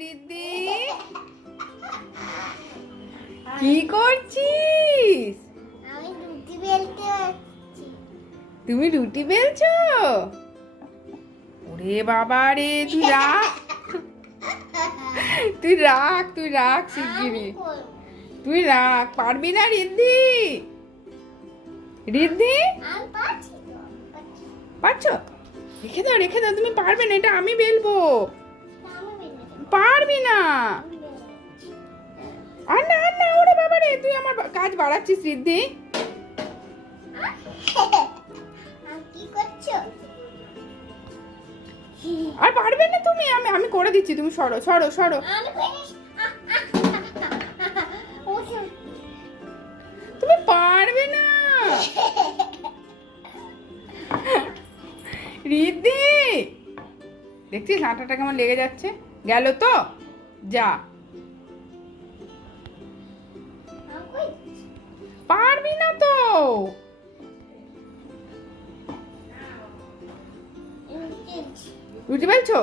দিদি কি করছিস? আমি রুটি বেলতে যাচ্ছি। তুমি রুটি বেলছো? ওরে বাবা রে, তুই রাখ শিগগিরি। তুই রাখ, পারবি না রিদ্ধি? রিদ্ধি আমি পারছি তো। পারছো? রেখে দাও, তুমি পারবে না, এটা আমি বেলবো। আমি বেলতে যাবো। পারবি না। আমি বেলতে যাচ্ছি। আর না ওরে বাবা রে, তুই আমার কাজ বাড়াচ্ছিস রিদ্ধি। আমি কি করছো? আর পারবে না তুমি, আমি করে দিচ্ছি, তুমি সরো। আমি করিস। তুমি পারবে না রিদ্ধি। দেখছিস আটাটা কেমন লেগে যাচ্ছে? গেল তো, যা। পারবি না তো। রুটি বেলছো?